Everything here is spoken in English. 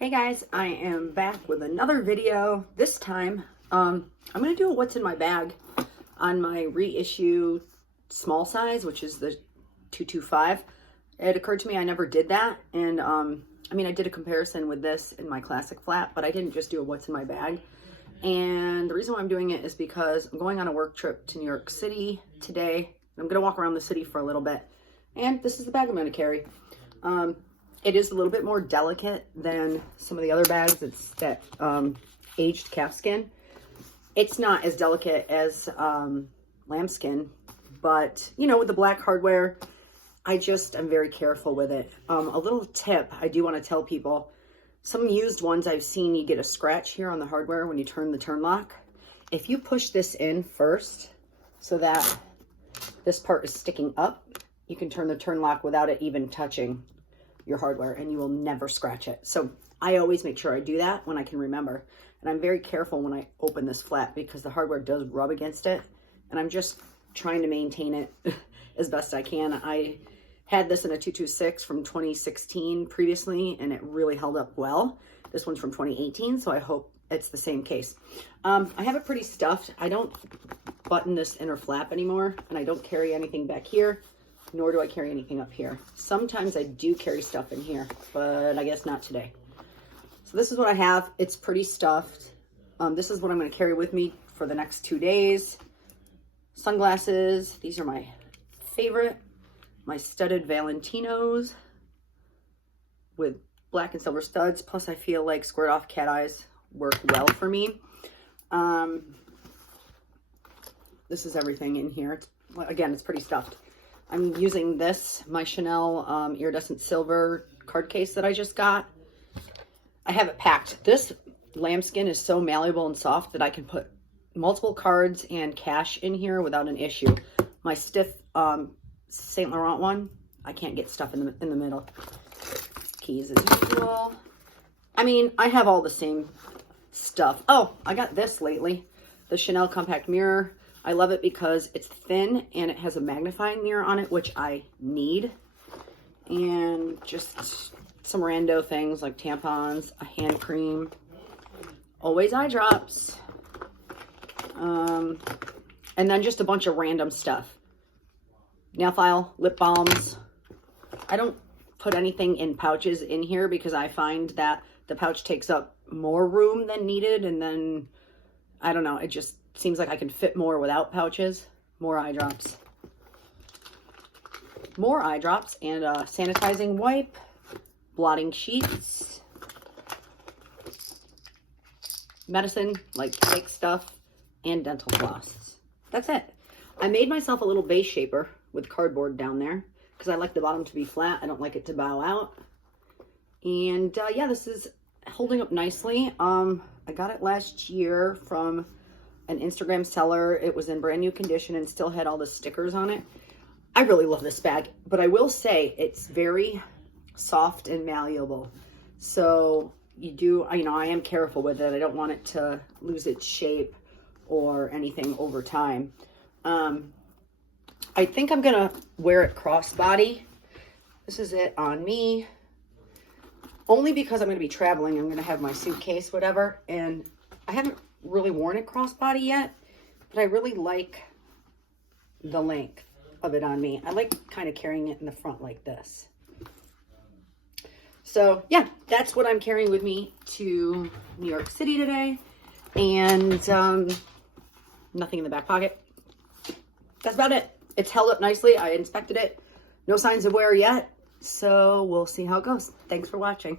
Hey guys, I am back with another video. This time, I'm going to do a what's in my bag on my reissue small size, which is the 225. It occurred to me I never did that. And I did a comparison with this in my classic flat, but I didn't just do a what's in my bag. And the reason why I'm doing it is because I'm going on a work trip to New York City today. I'm going to walk around the city for a little bit. And this is the bag I'm going to carry. It is a little bit more delicate than some of the other bags. It's that aged calfskin. It's not as delicate as lambskin, but you know, with the black hardware, I'm very careful with it. A little tip I do want to tell people, some used ones I've seen, you get a scratch here on the hardware when you turn the turn lock. If you push this in first so that this part is sticking up, you can turn the turn lock without it even touching your hardware, and you will never scratch it. So I always make sure I do that when I can remember. And I'm very careful when I open this flat because the hardware does rub against it, and I'm just trying to maintain it as best I can. I had this in a 226 from 2016 previously, and it really held up well. This one's from 2018, so I hope it's the same case. I have it pretty stuffed. I don't button this inner flap anymore, and I don't carry anything back here, nor do I carry anything up here. Sometimes I do carry stuff in here, but I guess not today. So this is what I have. It's pretty stuffed. This is what I'm going to carry with me for the next 2 days. Sunglasses. These are my favorite. My studded Valentinos with black and silver studs. Plus I feel like squared off cat eyes work well for me. This is everything in here. It's pretty stuffed. I'm using this, my Chanel iridescent silver card case that I just got. I have it packed. This lambskin is so malleable and soft that I can put multiple cards and cash in here without an issue. My stiff Saint Laurent one, I can't get stuff in the middle. Keys as usual. I have all the same stuff. Oh, I got this lately. The Chanel compact mirror. I love it because it's thin and it has a magnifying mirror on it, which I need. And just some rando things like tampons, a hand cream, always eye drops, and then just a bunch of random stuff. Nail file, lip balms. I don't put anything in pouches in here because I find that the pouch takes up more room than needed, and then, I don't know, it just seems like I can fit more without pouches. More eye drops. More eye drops and a sanitizing wipe, blotting sheets, medicine, like fake stuff, and dental floss. That's it. I made myself a little base shaper with cardboard down there because I like the bottom to be flat. I don't like it to bow out. And yeah, this is holding up nicely. I got it last year from an Instagram seller. It was in brand new condition and still had all the stickers on it. I really love this bag, but I will say it's very soft and malleable. So I am careful with it. I don't want it to lose its shape or anything over time. I think I'm gonna wear it crossbody. This is it on me. Only because I'm gonna be traveling. I'm gonna have my suitcase, whatever, and I haven't really worn it crossbody yet, but I really like the length of it on me. I like kind of carrying it in the front like this. So yeah, that's what I'm carrying with me to New York City today. And nothing in the back pocket. That's about it. It's held up nicely. I inspected it. No signs of wear yet. So we'll see how it goes. Thanks for watching.